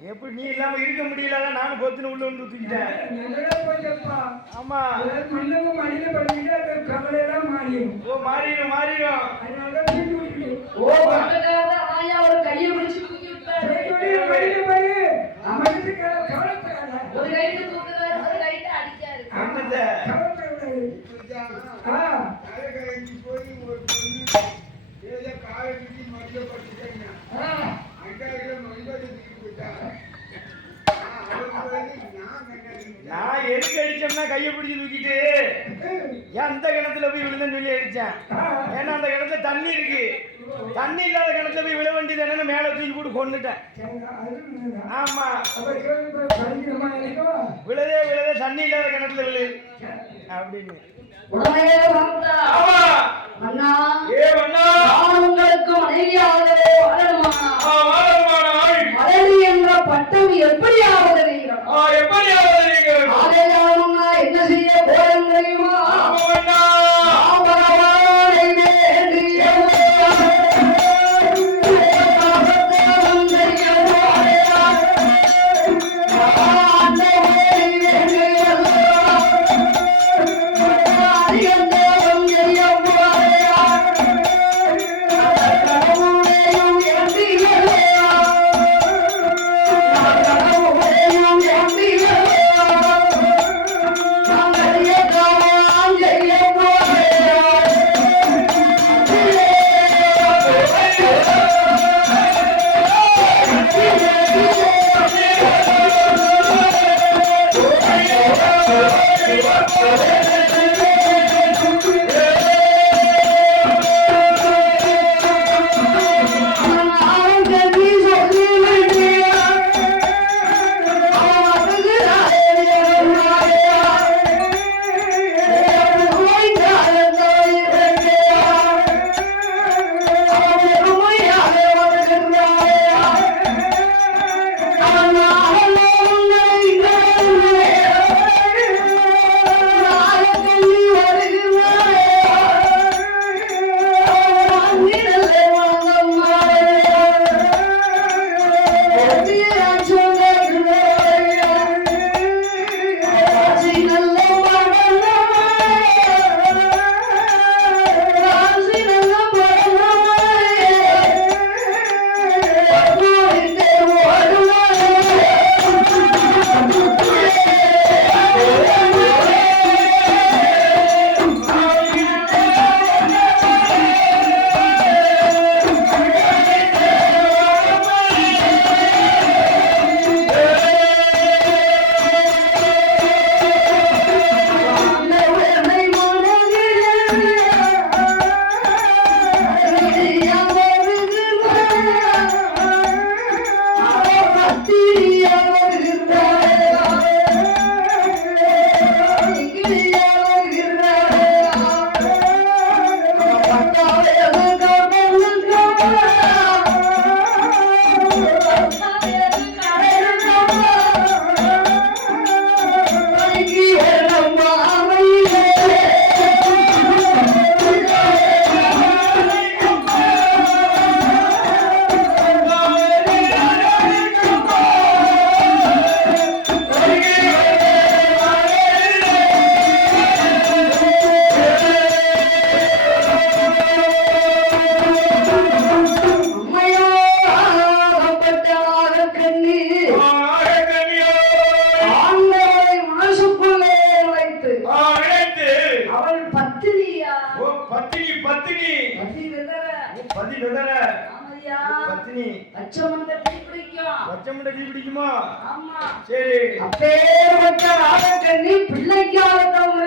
எப்படி நீ இல்லாம இருக்க முடியல, நானும் பொத்துன்னு உள்ள வந்து தூக்கிட்டேன். ஆமா மடியில படிச்சுட்டு கவலை எல்லாம் மாறிடும். ஓ மாறிடும் மாறிடும். ஓ பக்கத்துல ஒரு கையை பிடிச்சு தூக்கி விட்டாரு. மடியில பாரு அமர்ந்து கவலைப்படாத. ஒரு கையில தூக்குறாரு, ஒரு கையில அடிச்சாரு. என்னது போய் ஒரு பொண்ணு ஏதோ காலை பிடிச்சி மடியில படுத்துட்டாங்க. நான் எதுக்கு அடிச்சேன்னா கையை பிடிச்சி தூக்கிட்டு ஏன் அந்த கிணத்துல போய் விழுந்தேன்னு சொல்லி அடிச்சேன். ஏன்னா அந்த கிணத்துல தண்ணி இருக்கு, தண்ணி இல்லாத கிணத்துல போய் விழ வேண்டியது என்னன்னு மேல தூக்கி போட்டு கொண்டுட்டேன். ஆமா விழுதே விழுதே தண்ணி இல்லாத கிணத்துல விழு அப்படின்னு. அண்ணா ஏ அண்ணா உங்களுக்கு மனைவியாகவே வாழணுமா? மனைவி என்ற பட்டம் எப்படியாவது என்ன செய்ய போறோம் தெரியுமா? பிடிக்குமா? சரி அப்பேற்பட்ட ராஜகண்ணி பிள்ளைக்காக தவம்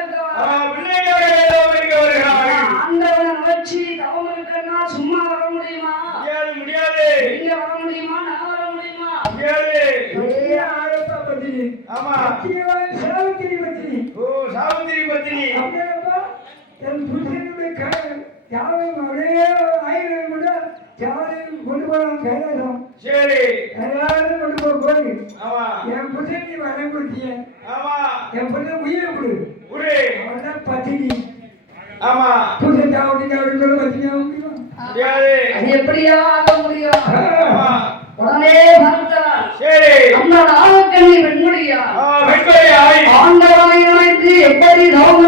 ஆண்டவனை நினைச்சு தவம் இருக்கா சும்மா வர முடியுமா? முடியாது. நீங்க வர முடியுமா? நான் வர முடியுமா? ஆமா சாவித்திரி பத்தினி. ஓ சாவித்திரி பத்தினி. என் புருஷனுடைய யாரும் அப்படியே ஆயிரம் கூட யாரையும் கொண்டு போறாங்க கைலாசம். சரி எல்லாரும் கொண்டு போக போய் ஆமா என் புருஷன் நீ வர கொடுத்திய. ஆமா என் புருஷன் உயிரை கொடு. அவன் தான் பத்தினி. ஆமா புருஷன் சாப்பிட்டு பத்தினியா முடியும்? அது எப்படியா ஆக முடியும்? உடனே பார்த்தான். சரி அந்த நாகக்கண்ணி வெண்முடியா வெண்கொடியாய் ஆண்டவனை நினைத்து எப்படி தவம்